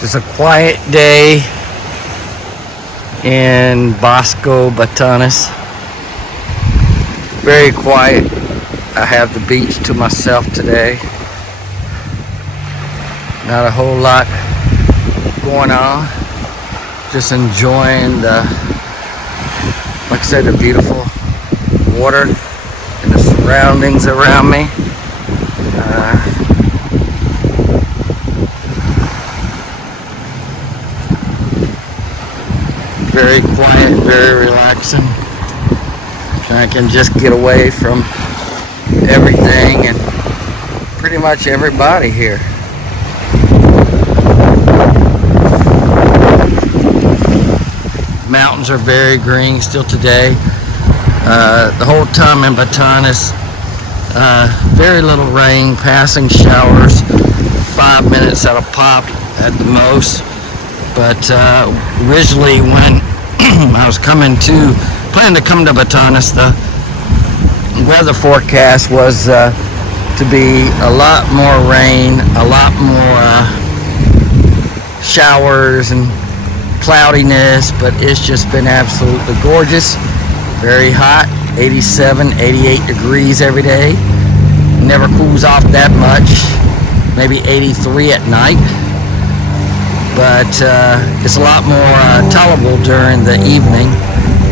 Just a quiet day in Bosco, Batanes. Very quiet. I have the beach to myself today. Not a whole lot going on. Just enjoying the, like I said, the beautiful water and the surroundings around me. Very quiet, very relaxing. I can just get away from everything and pretty much everybody here. Mountains are very green still today. The whole time in Batanes, very little rain, passing showers, 5 minutes at a pop at the most. But originally when I was planning to come to Batanes, the weather forecast was to be a lot more rain, a lot more showers and cloudiness, but it's just been absolutely gorgeous. Very hot, 87, 88 degrees every day. Never cools off that much, maybe 83 at night. But it's a lot more tolerable during the evening.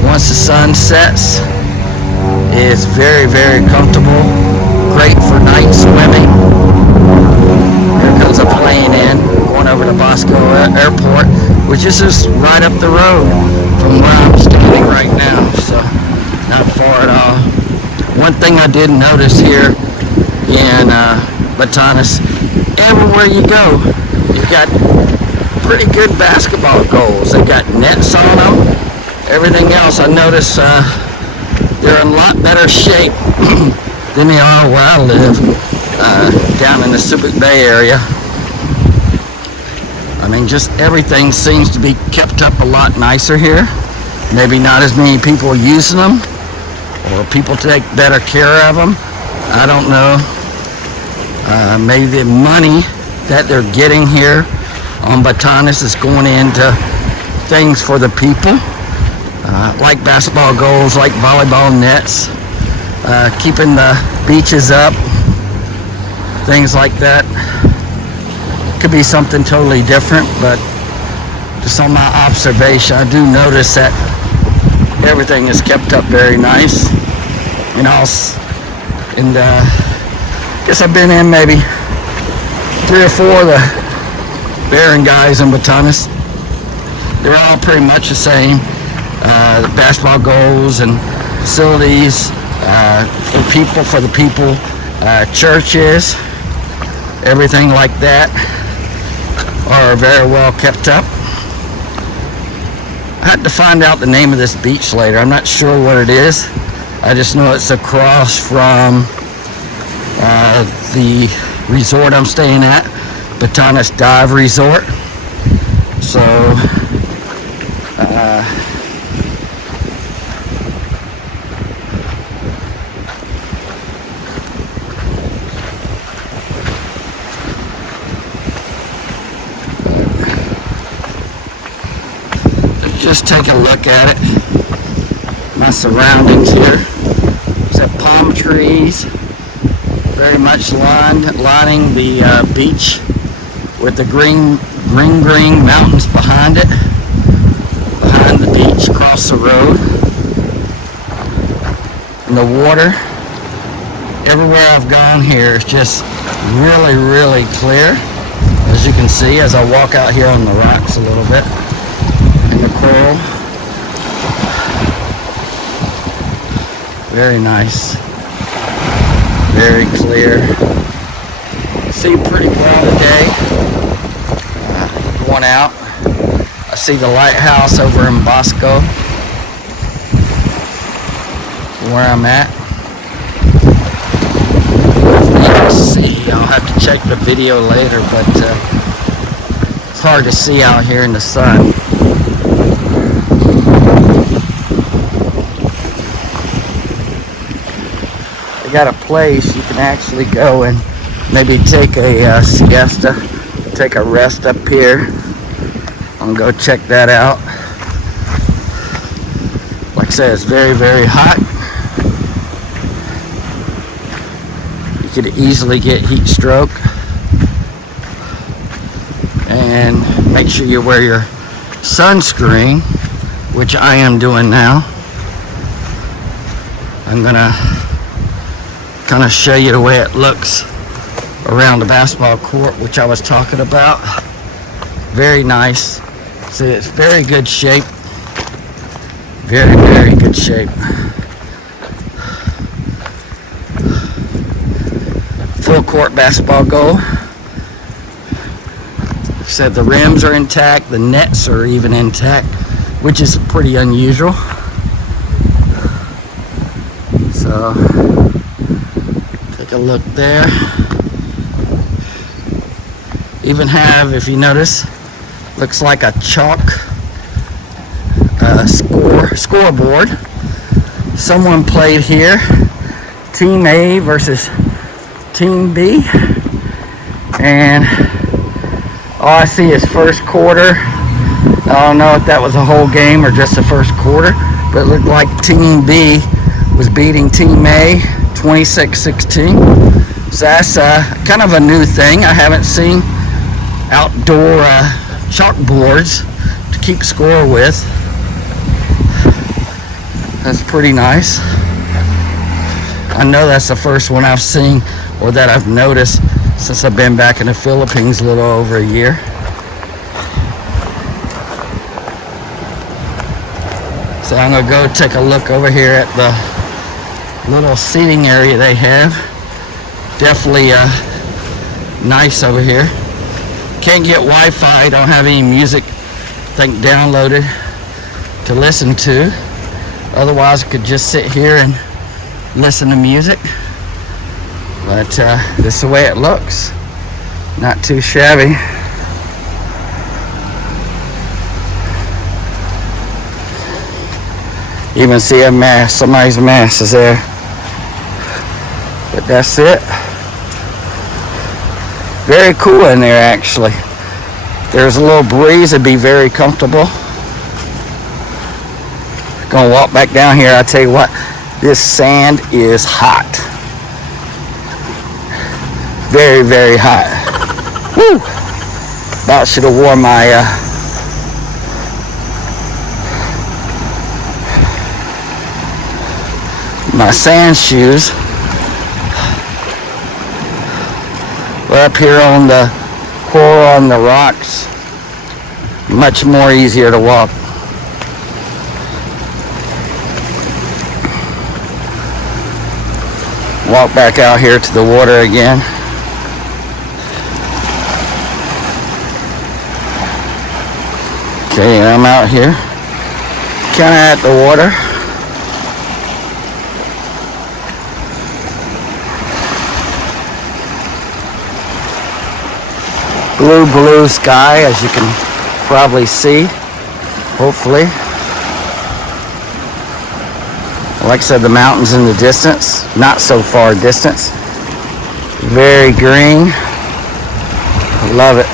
Once the sun sets, it's very, very comfortable. Great for night swimming. Here comes a plane in, going over to Bosco Airport, which is just right up the road from where I'm standing right now, so not far at all. One thing I did notice here in Batanes, everywhere you go, you've got pretty good basketball goals. They got nets on them. Everything else, I notice they're in a lot better shape than they are where I live, down in the Subic Bay area. I mean, just everything seems to be kept up a lot nicer here. Maybe not as many people using them, or people take better care of them. I don't know. Maybe the money that they're getting here on Batanes is going into things for the people, like basketball goals, like volleyball nets, keeping the beaches up, things like that. Could be something totally different, but just on my observation, I do notice that everything is kept up very nice. You know, and I guess I've been in maybe 3 or 4 of the Baron guys in Batanes. They're all pretty much the same. The basketball goals and facilities for the people, churches, everything like that are very well kept up. I had to find out the name of this beach later. I'm not sure what it is. I just know it's across from the resort I'm staying at, Batanes Dive Resort. So just take a look at it. My surroundings here. There's palm trees, very much lining the beach with the green mountains behind it, behind the beach, across the road. And the water, everywhere I've gone here is just really, really clear, as you can see as I walk out here on the rocks a little bit. And the coral, very nice, very clear. See pretty well today. Going out, I see the lighthouse over in Bosco, where I'm at. You can see, I'll have to check the video later, but it's hard to see out here in the sun. They got a place you can actually go and maybe take a siesta, take a rest up here. I'm gonna go check that out. Like I said, it's very, very hot. You could easily get heat stroke. And make sure you wear your sunscreen, which I am doing now. I'm gonna kind of show you the way it looks around the basketball court, which I was talking about. Very nice. See, it's very good shape. Very, very good shape. Full court basketball goal. Said the rims are intact, the nets are even intact, which is pretty unusual. So take a look there. Even have, if you notice, looks like a chalk scoreboard. Someone played here, Team A versus Team B, and all I see is first quarter. I don't know if that was a whole game or just the first quarter, but it looked like Team B was beating Team A 26-16. So that's kind of a new thing. I haven't seen outdoor chalkboards to keep score with. That's pretty nice. I know that's the first one I've seen or that I've noticed since I've been back in the Philippines a little over a year. So I'm gonna go take a look over here at the little seating area they have. Definitely nice over here. Can't get Wi-Fi, don't have any music downloaded to listen to. Otherwise I could just sit here and listen to music. But this is the way it looks. Not too shabby. Even see a mask, somebody's mask is there. But that's it. Very cool in there actually. There's a little breeze, it'd be very comfortable. Gonna walk back down here, I tell you what, this sand is hot. Very, very hot. Woo! About should have worn my sand shoes. We're up here on the coral on the rocks. Much more easier to walk. Walk back out here to the water again. Okay, I'm out here, kind of at the water. Blue sky, as you can probably see, hopefully. Like I said, the mountains in the distance, not so far distance. Very green, I love it.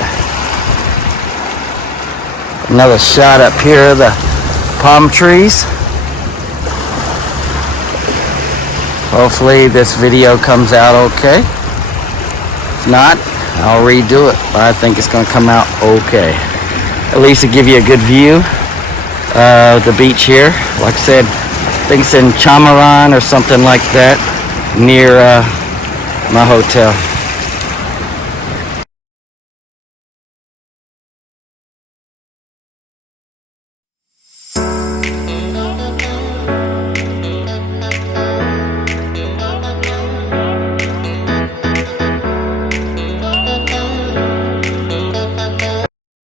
Another shot up here of the palm trees. Hopefully this video comes out okay. If not, I'll redo it, but I think it's going to come out okay. At least to give you a good view of the beach here. Like I said, I think it's in Chamaran or something like that, near my hotel.